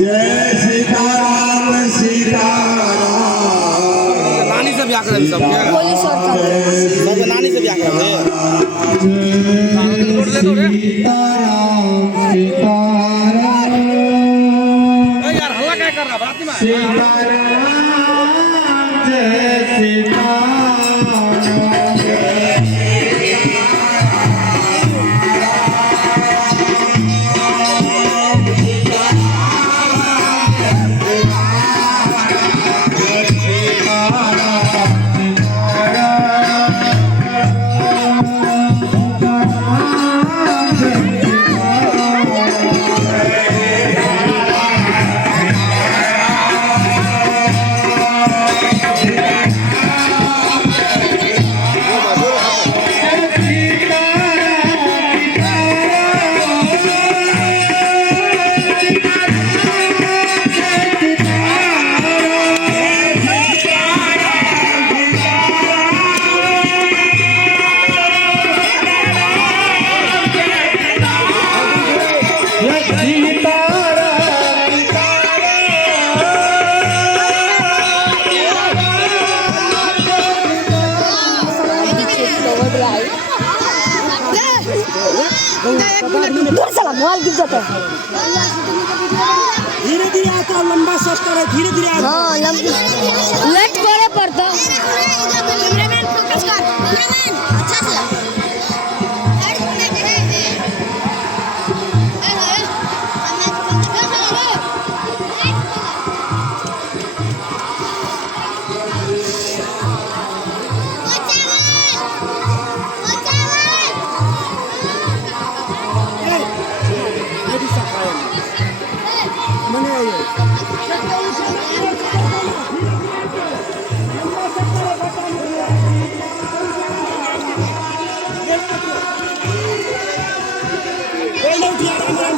जय सीताराम सीताराम। नानी से ब्याह करे सब नानी से ब्याह करे यार हल्ला क्या कर रहा बात में सीताराम जय मोबाइल गिर जाता है। धीरे धीरे आता है, लंबा शॉट करे, धीरे धीरे आता है। हाँ लेट करे पड़ता कैमरामैन फोकस कर, कैमरामैन अच्छा से आराम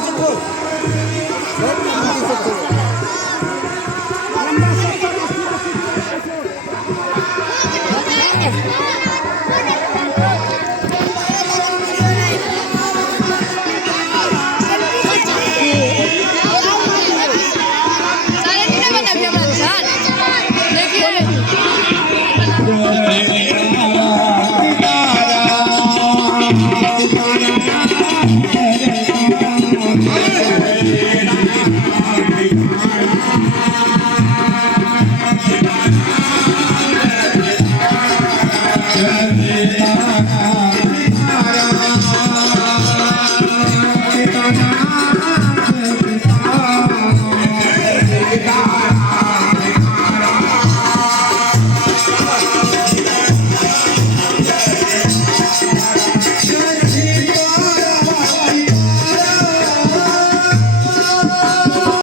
से